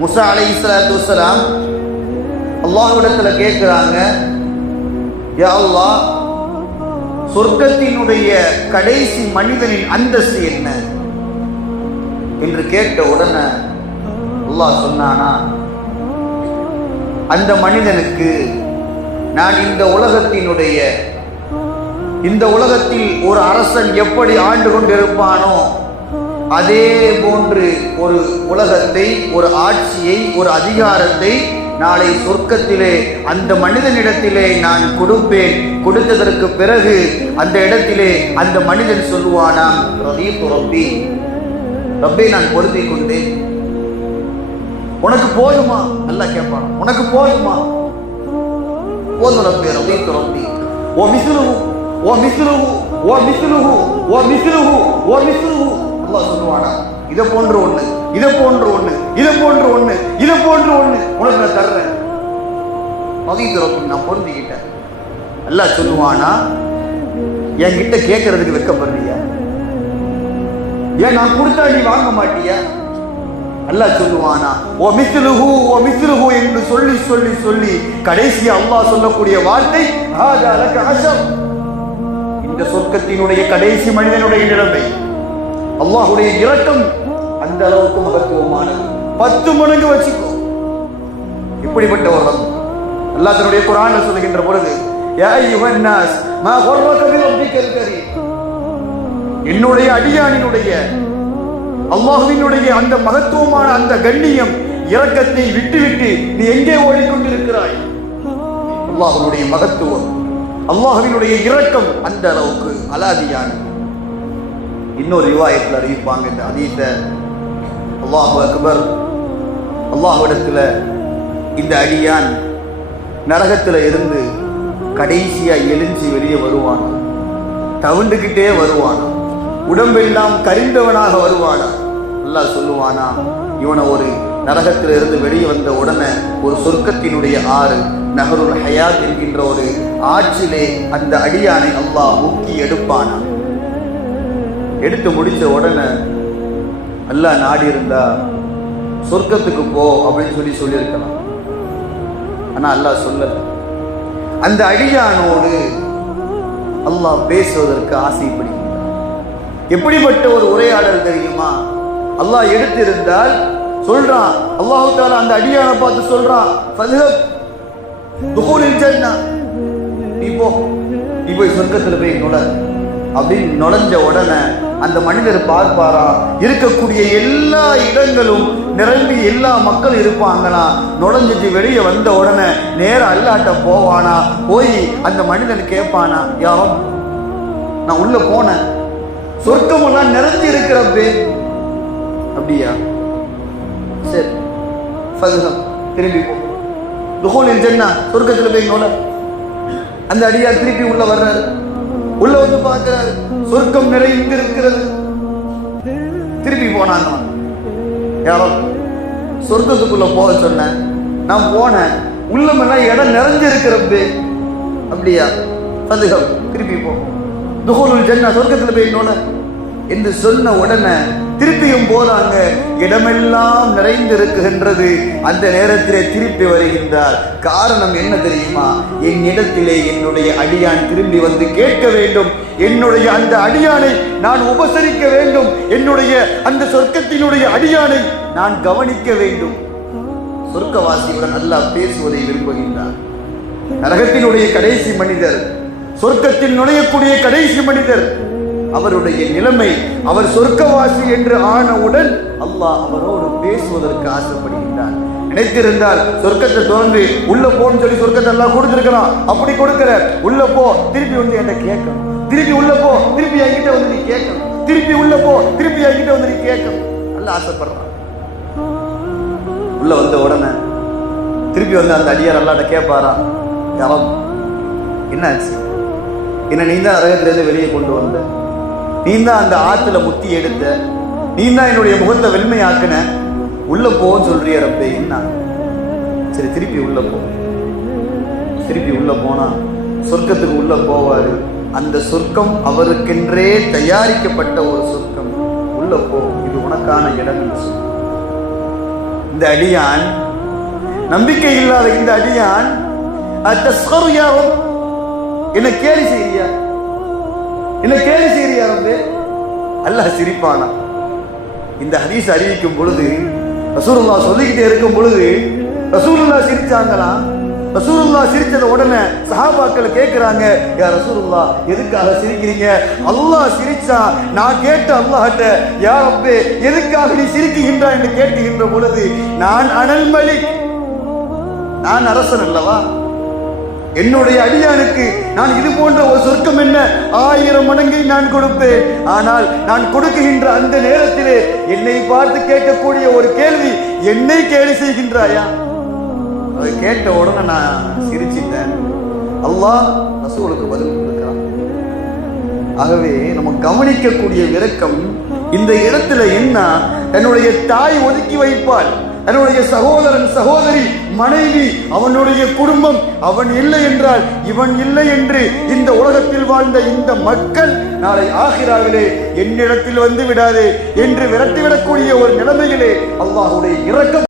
மூசா அலைஹிஸ்ஸலாத்து வஸ்ஸலாம் அல்லாஹ்விடத்துல கேட்கிறாங்க, யா அல்லாஹ், சொர்க்கத்தினுடைய கடைசி மனிதனின் அந்தஸ்து என்ன என்று கேட்ட உடனே அல்லாஹ் சொன்னானா, அந்த மனிதனுக்கு நான் இந்த உலகத்தில் ஒரு அரசன் எப்படி ஆண்டு கொண்டிருப்பானோ அதே போன்று ஒரு உலகத்தை, ஒரு ஆட்சியை, ஒரு அதிகாரத்தை நாளை சொர்க்கத்திலே அந்த மனிதனிடத்திலே நான் கொடுப்பேன். கொடுத்ததற்கு பிறகு அந்த இடத்திலே அந்த மனிதன் சொல்லுவானாம், ரதீது ரப்பி, ரப்பை நான் பொருந்திக் கொண்டேன். உனக்கு போதுமா? அல்லாஹ் கேட்பான், உனக்கு போதுமா? போதும் ரப்பி, ரதீது ரப்பி. ஓ மிஸ்லுஹு ஓ மிஸ்லுஹு ஓ மிஸ்லுஹு ஓ மிஸ்லுஹு ஓ மிஸ்லுஹு. அல்லாஹ் சொல்லுவானா, இதை போன்று ஒண்ணு, இதை போன்று ஒண்ணு, இதை போன்று ஒண்ணு, இதை போன்று ஒண்ணு உனக்கு நான் தர்றேன். ரதீது ரப்பி, நான் பொருந்திக்கிட்டேன். அல்லாஹ் சொல்லுவானா, என்கிட்ட கேட்கறதுக்கு வெட்கப்படுறியா? ஏன் நான் கொடுத்தா நீ வாங்க மாட்டியா? அல்லாஹ் சொல்லுவானா, ஓ மிஸ்லுஹு ஓ மிஸ்லுஹு என்று சொல்லி சொல்லி சொல்லி கடைசியா அல்லாஹ் சொல்லக்கூடிய வார்த்தை, ஹாதா லக அஷர். இந்த சொர்க்கத்தினுடைய கடைசி மனிதனுடைய நிலைமை, அல்லாஹ்வுடைய இரக்கம் அந்த அளவுக்கு மகத்துவமானது. 10 மடங்கு வச்சுக்கோ. இப்படிப்பட்ட ஒரு ரப் அல்லாஹ் தன்னுடைய குர்ஆன்ல சொல்லுகின்ற பொழுது, யா அய்யுஹன் நாஸ் மா கர்ரக பிரப்பிக்கல் கரீம், என்னுடைய அடியானினுடைய அல்லாஹ்வினுடைய அந்த மகத்துவமான அந்த கண்ணியம், இரக்கத்தை விட்டுவிட்டு நீ எங்கே ஓடிக்கொண்டிருக்கிறாய்? அல்லாஹ்வுடைய மகத்துவம், அல்லாஹ்வினுடைய இரக்கம் அந்த அளவுக்கு அலாதியானது. இன்னொரு ரிவாயத்தில் அறிவிப்பாங்க இந்த ஹதீஸை, அல்லாஹு அக்பர், அல்லாஹ்விடத்துல இந்த அடியான் நரகத்துல இருந்து கடைசியா எழுஞ்சி வெளியே வருவான், தவிண்டுகிட்டே வருவான், உடம்பெல்லாம் கரிந்தவனாக வருவானா. அல்லாஹ் சொல்லுவானா, இவனை ஒரு நரகத்தில் இருந்து வெளியே வந்த உடனே ஒரு சொர்க்கத்தினுடைய ஆறு நஹருல் ஹயாத் என்கின்ற ஒரு ஆற்றிலே அந்த அடியானை அல்லாஹ் முக்கி எடுப்பானா. எடுத்து முடிச்ச உடனே அல்லாஹ் நாடி இருந்தா சொர்க்கத்துக்கு போ அப்படின்னு சொல்லியிருக்கலாம். ஆனா அல்லாஹ் சொல்லல. அந்த அடியானோடு அல்லாஹ் பேசுவதற்கு ஆசைப்படுகிறார். எப்படிப்பட்ட ஒரு உரையாடல் தெரியுமா? அல்லாஹ் எடுத்திருந்தால் சொல்றான், அல்லாஹ் தஆலா அந்த அடியானை பார்த்து சொல்றான், ஃபத்ஹப் துஹூலில் ஜன்னah, நீ போய் சொர்க்கத்துல போய் நுழ அப்படின்னு நுழைஞ்ச உடனே அந்த மனிதர் பார்ப்பாரா, இருக்கக்கூடிய எல்லா இடங்களும் நிரம்பி எல்லா மக்களும் இருப்பாங்களா. நுழைஞ்சிட்டு வெளியே வந்த உடனே நேர அல்லாஹ்ட்ட போவானா. போய் அந்த மனிதன் கேட்பானா, யாரோ நான் உள்ள போனேன், சொர்க்கம் எல்லாம் நிறைஞ்சு இருக்கிறப்பே. அப்படியா? சரி, திரும்பி போ, துஹூலில் ஜன்னah, சொர்க்கத்துல போய் நுழ. அந்த அடியார் திருப்பி உள்ள வர்றாரு. உள்ள வந்து பார்க்கிறாரு, சொர்க்கம் நிறைந்து இருக்கிறது. திருப்பி போனான். யாரோ சொர்க்கத்துக்குள்ள போக சொன்ன, நான் போனேன், உள்ளமெல்லாம் இடம் நிறைஞ்சு இருக்கிறப்பே. அப்படியா? ஃபத்ஹப், திருப்பி போ, துஹூலுல் ஜன்னah, சொர்க்கத்துல போய் நுழ என்று சொன்ன உடனே திருப்பியும் போறாங்க. இடமெல்லாம் நிறைந்து இருக்குகின்றது. அந்த நேரத்திலே திருப்பி வருகின்றார். காரணம் என்ன தெரியுமா? என்னிடத்திலே என்னுடைய அடியான் திரும்பி வந்து கேட்க வேண்டும், என்னுடைய அந்த அடியானை நான் உபசரிக்க வேண்டும், என்னுடைய அந்த சொர்க்கத்தினுடைய அடியானை நான் கவனிக்க வேண்டும். சொர்க்கவாசியுடன் அல்லாஹ் பேசுவதை விரும்புகின்றார். நரகத்தினுடைய கடைசி மனிதர், சொர்க்கத்தில் நுழையக்கூடிய கடைசி மனிதர், அவருடைய நிலைமை, அவர் சொர்க்கவாசி என்று ஆனவுடன் அல்லாஹ் அவரோடு பேசுவதற்கு ஆசைப்படுகின்றார். நினைத்திருந்தால் சொர்க்கத்தை திறந்து உள்ள போன்னு சொல்லி சொர்க்கத்தை எல்லாம் கொடுத்திருக்கலாம். அப்படி கொடுக்கிற, உள்ள போ, திருப்பி வந்து என்கிட்ட கேட்கணும், திருப்பி உள்ள போ, திருப்பி என்கிட்ட வந்து நீ கேட்கணும், திருப்பி உள்ள போ, திருப்பி என்கிட்ட வந்து நீ கேட்கணும். நல்லா ஆசைப்படுறான். உள்ள வந்த உடனே திருப்பி வந்து அந்த அடியார் அல்லாஹ்ட்ட கேட்பாரா, யாரோ என்னாச்சு, என்ன நீ தான் நரகத்திலிருந்து வெளியே கொண்டு வந்த, நீ தான் அந்த ஆத்துல முத்தி எடுத்த, நீ தான் என்னுடைய முகத்தை வெண்மையாக்குன, உள்ள போன்னு சொல்றிய ரப்பே, என்ன? சரி, திருப்பி உள்ள போ. திருப்பி உள்ள போனா சொர்க்கத்துக்கு உள்ள போவாரு. அந்த சொர்க்கம் அவருக்கென்றே தயாரிக்கப்பட்ட ஒரு சொர்க்கம். உள்ள போ, இது உனக்கான இடம். இந்த அடியான், நம்பிக்கை இல்லாத இந்த அடியான், என்ன கேலி செய்றியா, என்ன கேலி செய்றியா வந்து அல்லாஹ் சிரிப்பானா? இந்த ஹதீஸ் அறிவிக்கும் பொழுது ரசூலுல்லாஹ் சொல்லிக்கிட்டே இருக்கும் பொழுது ரசூலுல்லாஹ் சிரிச்சாங்களாம். ரசூலுல்லாஹ் சிரிச்சத உடனே சஹாபாக்கள் கேட்கிறாங்க, யா ரசூலுல்லாஹ் எதுக்காக சிரிக்கிறீங்க? அல்லாஹ் சிரிச்சா நான் கேட்ட அல்லாஹ்ட்ட, யா ரப்பே எதுக்காக நீ சிரிக்கின்றாய் என்று கேட்டுகின்ற பொழுது, நான் அனல் மலிக், நான் அரசன் அல்லவா, என்னுடைய அடியானுக்கு நான் இது போன்ற ஒரு சொர்க்கம் என்ன 1000 மடங்கை நான் கொடுப்பேன். ஆனால் நான் கொடுக்குகின்ற அந்த நேரத்திலே என்னை பார்த்து கேட்கக்கூடிய ஒரு கேள்வி, என்னை கேலி செய்கின்றாயா? அதை கேட்ட உடனே நான் சிரிச்சிட்டேன். அல்லாஹ் ரசூலுக்கு பதில் கொடுக்கிறான். ஆகவே நம்ம கவனிக்கக்கூடிய விரக்கம் இந்த இடத்துல என்ன, என்னுடைய தாய் ஒதுக்கி வைப்பாள், என்னுடைய சகோதரன் சகோதரி மனைவி அவனுடைய குடும்பம், அவன் இல்லை என்றால் இவன் இல்லை என்று இந்த உலகத்தில் வாழ்ந்த இந்த மக்கள் நாளை ஆகிராவிலே என்னிடத்தில் வந்து விடாதே என்று விரட்டிவிடக்கூடிய ஒரு நிலைமையிலே அல்லாஹ்வுடைய இரக்கம்